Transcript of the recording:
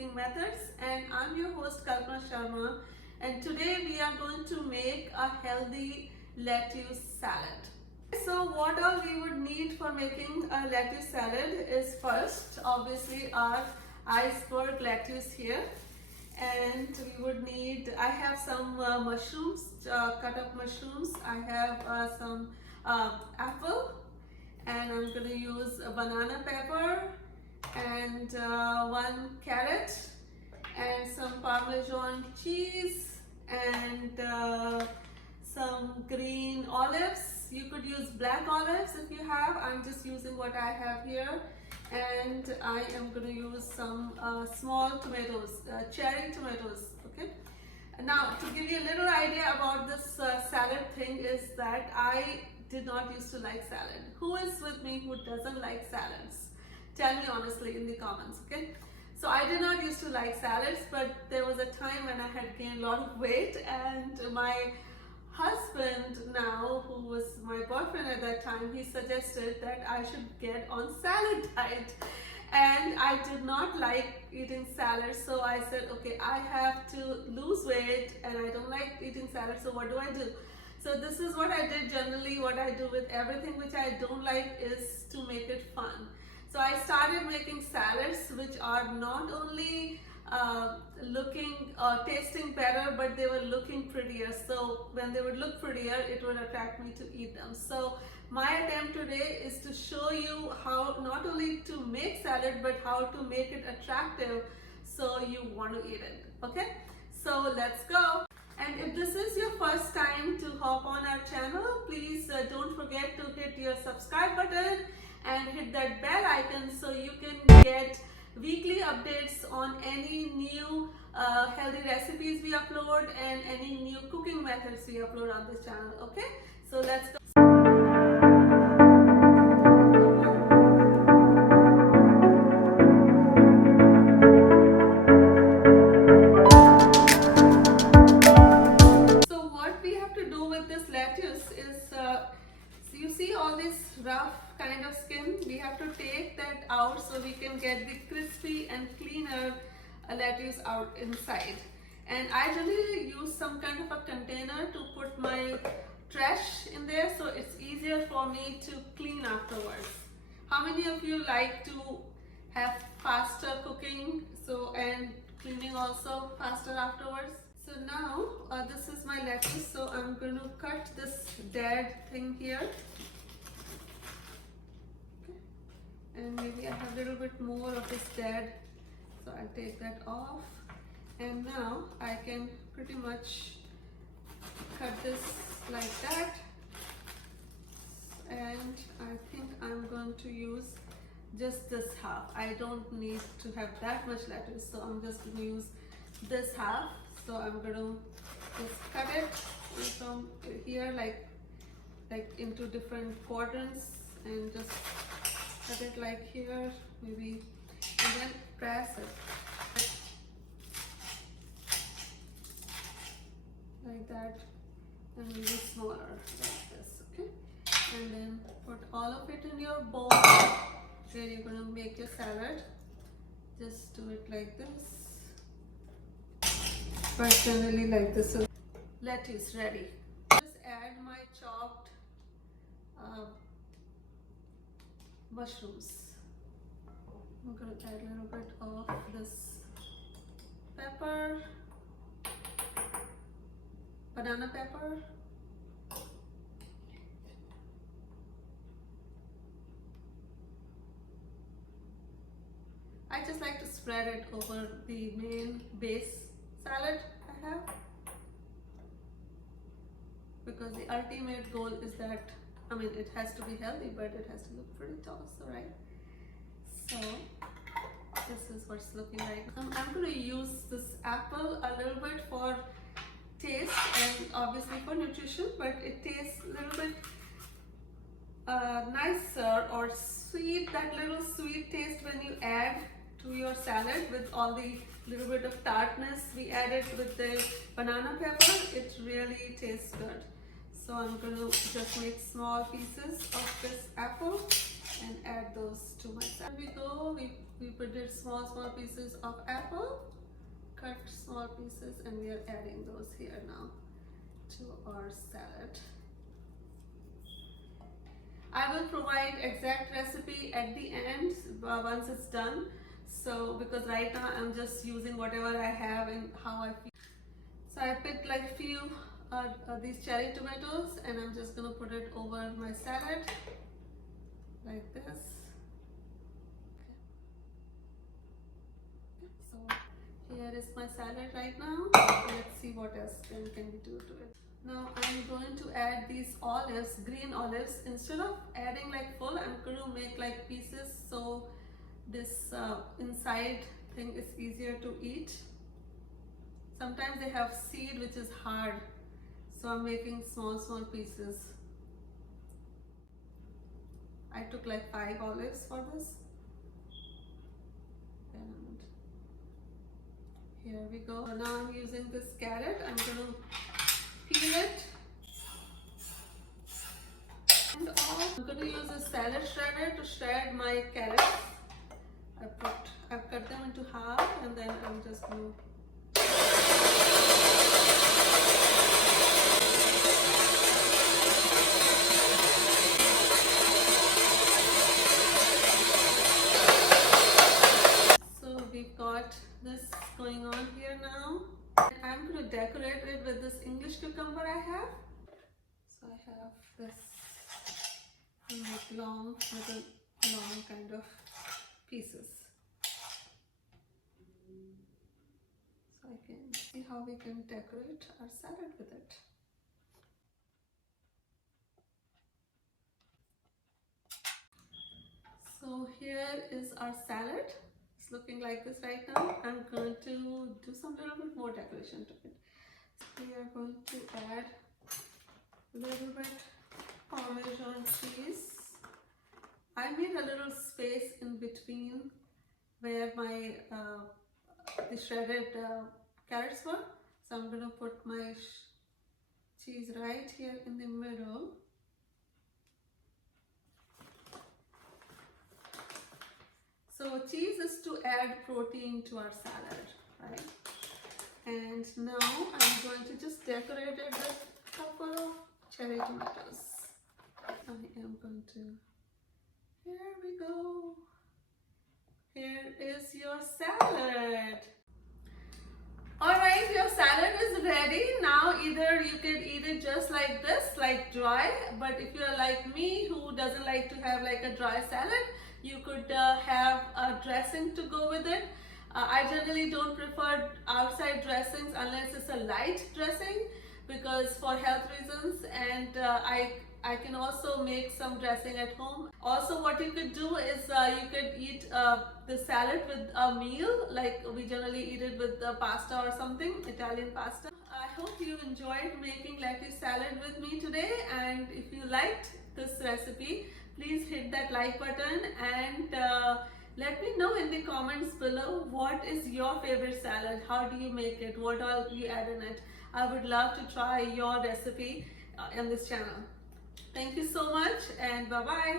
cooking methods, and I'm your host Kalpana Sharma, and today we are going to make a healthy lettuce salad. So what all we would need for making a lettuce salad is first obviously our iceberg lettuce here, and we would need, I have some mushrooms, cut up mushrooms, I have some apple, and I'm going to use a banana pepper and one carrot and some Parmesan cheese and some green olives. You could use black olives if you have. I'm just using what I have here, and I am going to use some small tomatoes, cherry tomatoes. Okay. Now, to give you a little idea about this salad thing is that I did not used to like salad. Who is with me who doesn't like salads? Tell me honestly in the comments, okay? So I did not used to like salads, but there was a time when I had gained a lot of weight, and my husband now, who was my boyfriend at that time, he suggested that I should get on salad diet. And I did not like eating salad, so I said, okay, I have to lose weight and I don't like eating salad, so what do I do? So this is what I did generally. What I do with everything which I don't like is to make it fun. So I started making salads which are not only tasting better, but they were looking prettier. So when they would look prettier, it would attract me to eat them. So my attempt today is to show you how not only to make salad, but how to make it attractive so you want to eat it. Okay, so let's go. And if this is your first time to hop on our channel, please don't forget to hit your subscribe button and hit that bell icon so you can get weekly updates on any new healthy recipes we upload and any new cooking methods we upload on this channel. Okay, so let's go. So what we have to do with this lettuce is, so you see all this rough kind of skin, we have to take that out so we can get the crispy and cleaner lettuce out inside. And I generally use some kind of a container to put my trash in there, so it's easier for me to clean afterwards. How many of you like to have faster cooking, so and cleaning also faster afterwards? So now this is my lettuce, so I'm going to cut this dead thing here. And maybe I have a little bit more of this dead, so I'll take that off. And now I can pretty much cut this like that, and I think I'm going to use just this half. I don't need to have that much lettuce, so I'm just going to use this half. So I'm going to just cut it from here like into different quadrants, and just cut it like here maybe, and then press it like that, and maybe smaller like this. Okay, and then put all of it in your bowl where you're going to make your salad. Just do it like this, but generally like this. So lettuce ready. Just add my chopped mushrooms. I'm going to add a little bit of this pepper, banana pepper, I just like to spread it over the main base salad I have, because the ultimate goal is that, I mean, it has to be healthy, but it has to look pretty also, right? So this is what's looking like. I'm going to use this apple a little bit for taste and obviously for nutrition, but it tastes a little bit nicer or sweet, that little sweet taste when you add to your salad with all the little bit of tartness we added with the banana pepper. It really tastes good. So I'm going to just make small pieces of this apple and add those to my salad. Here we go. We put it small pieces of apple, cut small pieces, and we are adding those here now to our salad. I will provide exact recipe at the end once it's done. So because right now I'm just using whatever I have and how I feel. So I picked like few these cherry tomatoes, and I'm just gonna put it over my salad like this. Okay. So here is my salad right now. Let's see what else can we do to it. Now I'm going to add these olives, green olives. Instead of adding like full, I'm going to make like pieces so this inside thing is easier to eat. Sometimes they have seed which is hard, so I'm making small pieces. I took like 5 olives for this. And here we go. So now I'm using this carrot. I'm going to peel it. And I'm going to use a salad shredder to shred my carrots. I've cut them into half, and then I'm just going to this going on here now. And I'm going to decorate it with this English cucumber I have. So I have this little long kind of pieces. So I can see how we can decorate our salad with it. So here is our salad. Looking like this right now. I'm going to do some little bit more decoration to it. So we are going to add a little bit Parmesan cheese. I made a little space in between where my the shredded carrots were. So I'm going to put my cheese right here in the middle. So cheese is to add protein to our salad, right? And now I'm going to just decorate it with a couple of cherry tomatoes. I am going to, here we go. Here is your salad. Alright, your salad is ready. Now either you can eat it just like this, like dry, but if you're like me who doesn't like to have like a dry salad, you could have a dressing to go with it. I generally don't prefer outside dressings unless it's a light dressing, because for health reasons, and I can also make some dressing at home. Also what you could do is you could eat the salad with a meal, like we generally eat it with pasta or something, Italian pasta. I hope you enjoyed making lettuce salad with me today, and if you liked this recipe, please hit that like button and let me know in the comments below what is your favorite salad, how do you make it, what all you add in it. I would love to try your recipe on this channel. Thank you so much, and bye bye.